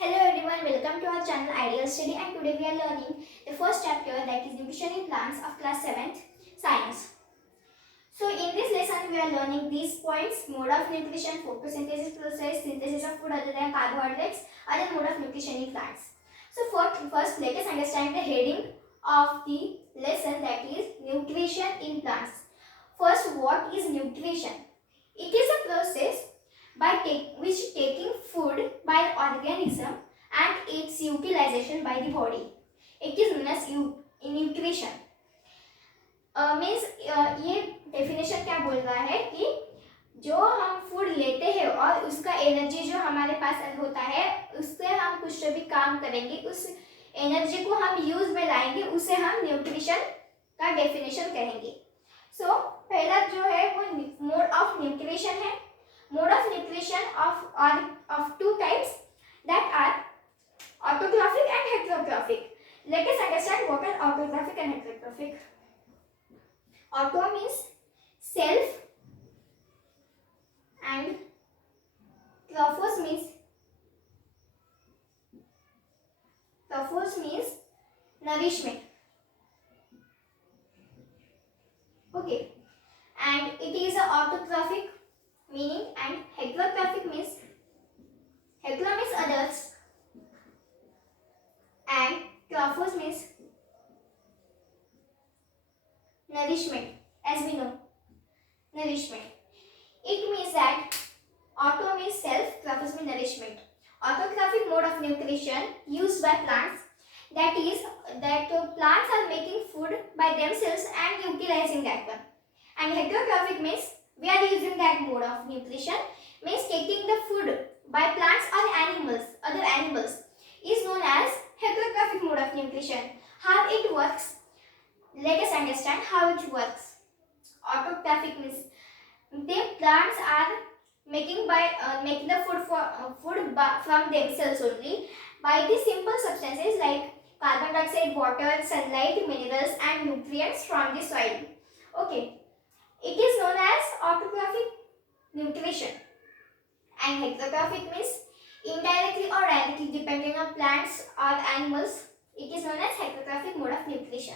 Hello everyone, welcome to our channel Ideal Study, and today we are learning the first chapter, that is Nutrition in Plants of class 7th Science. So in this lesson we are learning these points: mode of nutrition, photosynthesis process, synthesis of food other than carbohydrates, other mode of nutrition in plants. So first let us understand the heading of the lesson, that is nutrition in plants. First, what is nutrition? It is a process which taking food by the organism and its utilization by the body. It is known as nutrition. Means ये definition क्या बोल रहा है कि जो हम food लेते हैं और उसका एनर्जी जो हमारे पास होता है, उससे हम कुछ भी काम करेंगे, उस एनर्जी को हम यूज में लाएंगे, उसे हम न्यूट्रिशन का डेफिनेशन कहेंगे. सो पहला जो है वो मोड ऑफ न्यूट्रिशन है. Mode of nutrition of two types, that are autotrophic and heterotrophic. Let us understand what are autotrophic and heterotrophic. Auto means self and trophos means nourishment. Okay, and it is a autotrophic meaning, and heterotrophic means hetero means others and trophos means nourishment. As we know, nourishment, it means that auto means self, trophos means nourishment. Autotrophic mode of nutrition used by plants, that is that plants are making food by themselves and utilizing that one. And heterotrophic means we are using that mode of nutrition, means taking the food by plants or other animals, is known as heterotrophic mode of nutrition. How it works? Let us understand how it works. Autotrophic means the plants are making the food from themselves only by the simple substances like carbon dioxide, water, sunlight, minerals and nutrients from the soil. Okay. It is known as autotrophic nutrition. And heterotrophic means indirectly or directly depending on plants or animals. It is known as heterotrophic mode of nutrition.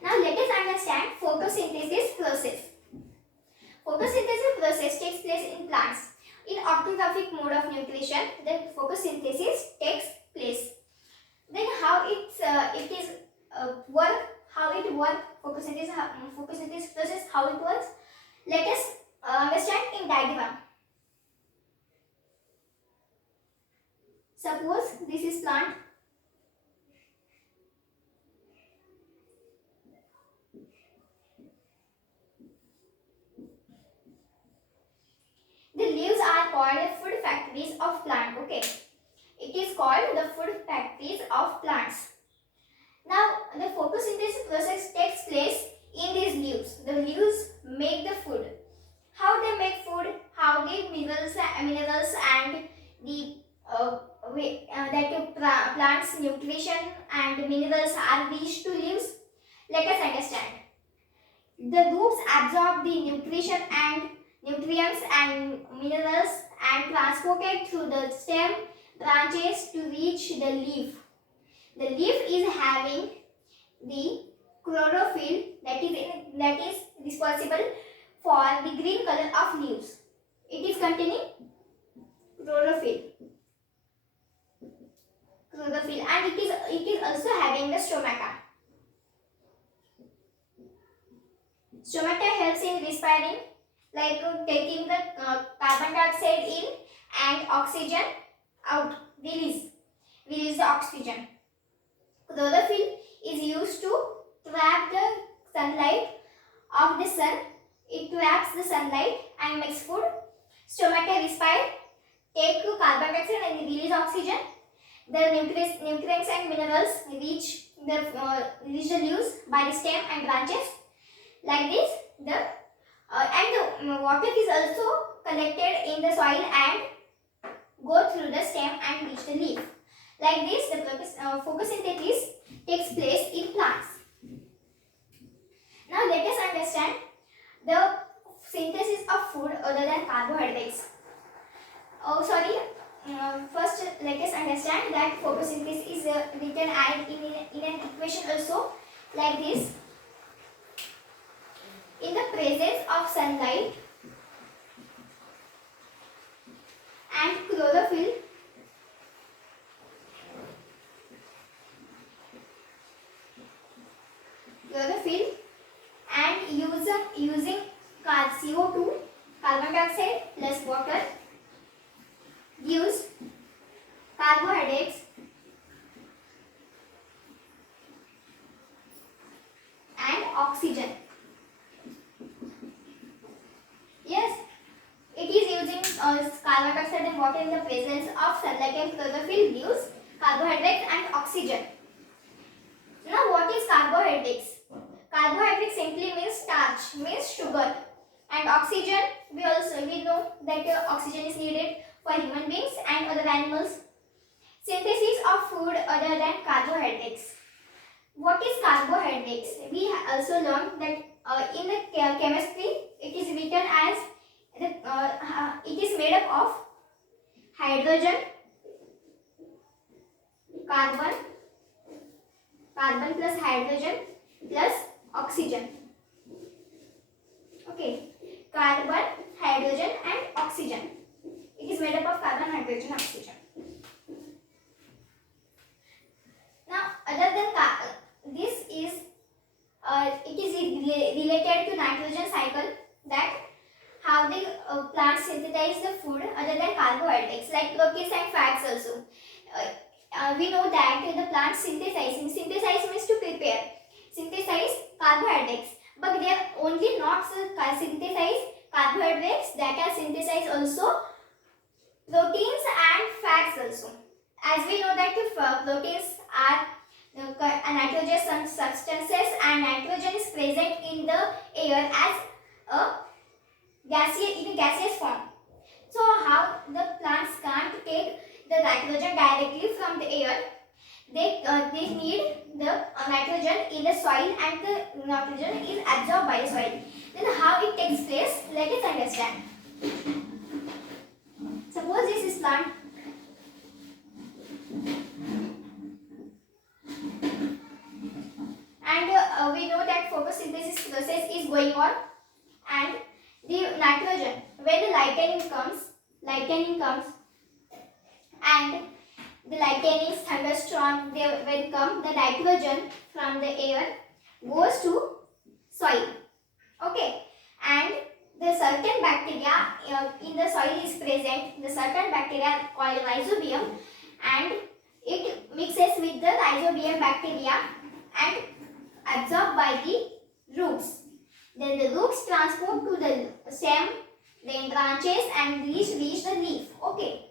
Now let us understand photosynthesis process. Photosynthesis process takes place in plants. In autotrophic mode of nutrition, the photosynthesis takes place. Then how it works, photosynthesis process, how it works, let us understand in diagram. Suppose this is plant. The leaves are called food factories of plant. Okay, it is called the food factories of plants. Now the photosynthesis process takes place in these leaves. The leaves make the food. How they make food? How the minerals and the plants nutrition and minerals are reached to leaves. Let us understand. The roots absorb the nutrition and nutrients and minerals and transported through the stem branches to reach the leaf. The leaf is having the chlorophyll that is responsible for the green color of leaves. It is containing chlorophyll, and it is also having the stomata. Stomata helps in respiring, like taking the carbon dioxide in and oxygen out. Release the oxygen. Chlorophyll is used to trap the sunlight of the sun. It traps the sunlight and makes food. Stomata respire, take carbon dioxide and release oxygen. The nutrients and minerals reach the leaves by the stem and branches. Like this, the water is also collected in the soil and go through the stem and reach the leaf. Like this, the photosynthesis takes place in plants. Now let us understand the synthesis of food other than carbohydrates. First let us understand understand that photosynthesis is written and in an equation also like this. In the presence of sunlight and chlorophyll, and using CO2, carbon dioxide plus water gives carbohydrates and oxygen. Yes, it is using carbon dioxide and water in the presence of sunlight and chlorophyll gives carbohydrates and oxygen. Now what is carbohydrates? Carbohydrates simply means starch, means sugar, and oxygen we know that oxygen is needed for human beings and other animals. Synthesis of food other than carbohydrates. What is carbohydrates? We also learned that in the chemistry it is written as it is made up of hydrogen, carbon plus hydrogen plus oxygen. Okay, carbon, hydrogen and oxygen. It is made up of carbon, hydrogen, oxygen. Now, other than this is it is related to nitrogen cycle, that how the plants synthesize the food other than carbohydrates like proteins and fats also. We know that the plants synthesize means to prepare, synthesize carbohydrates, but they are only not synthesize carbohydrates, that are synthesized also proteins and fats also. As we know that proteins are nitrogen substances and nitrogen is present in the air as a gaseous form. So how the plants can't take the nitrogen directly from the air, they need the nitrogen in the soil and the nitrogen is absorbed by the soil. Then how it takes place, let us understand. Suppose this is plant. And we know that photosynthesis process is going on, and the nitrogen, when the lightning comes and the lightning, thunderstorm, when come, the nitrogen from the air goes to soil. Okay, and the certain bacteria in the soil is present, the certain bacteria called rhizobium, and it mixes with the rhizobium bacteria and absorbed by the roots. Then the roots transport to the stem, then branches and reach the leaf. Okay,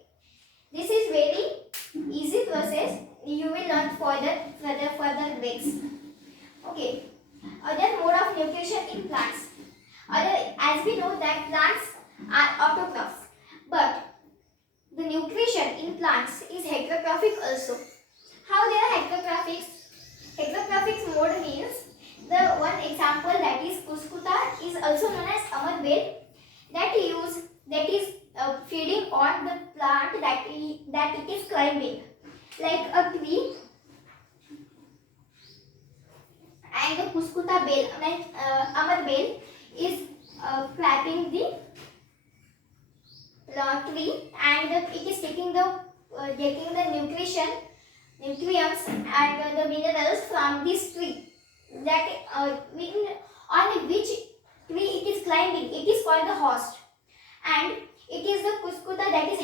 this is very easy process. You will learn further breaks. Okay, other mode of nutrition in plants. As we know that plants are autotrophs, but the nutrition in plants is heterotrophic also. How they are heterotrophic? Heterotrophic mode means the one example, that is Cuscuta, is also known as Amar bale, that is feeding on the plant that it is climbing, like a tree. And the Cuscuta bale, Amar bale, is clapping the tree, and it is taking the nutrients and the minerals from this tree, that on which tree it is climbing, it is called the host, and it is the Cuscuta that is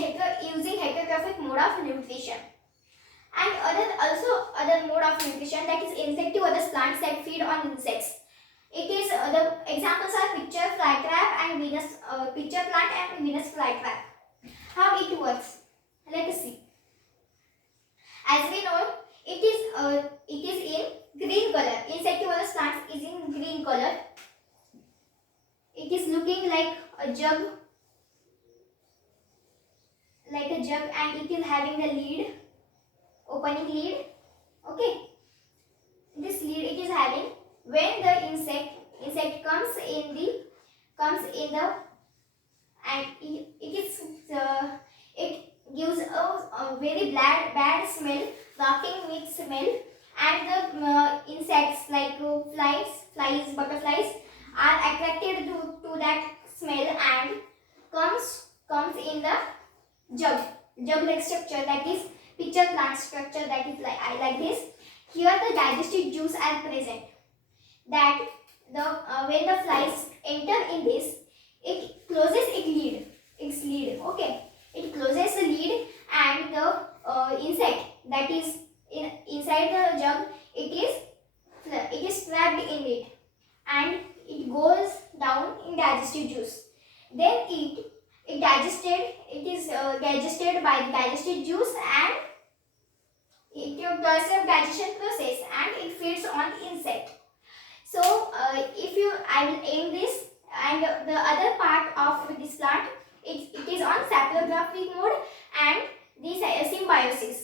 using heterotrophic mode of nutrition. And other mode of nutrition, that is insectivorous plants that feed on insects. It is the examples are pitcher flytrap and Venus pitcher plant and Venus flytrap. How it works? Let us see. As we know, it is in green color. Insectivorous plants is in green color. It is looking like a jug, and it is having the lid, opening lid. Okay, this lid it is having. When the insect comes in the and it gives a very bad smell, rotting meat smell, and the insects like flies, butterflies are attracted to that smell and comes in the jug like structure, that is pitcher plant structure, that is like this. Here the digestive juice are present, that the when the flies enter in this, it closes its lid, okay, it closes the lid, and the insect that is inside the jug, it is trapped in it, and it goes down in digestive juice. Then it is digested by the digestive juice, and it does a digestion process, and it feeds on insect. So if you I will aim this, and the other part of this plant, it is on saprographic mode and this symbiosis.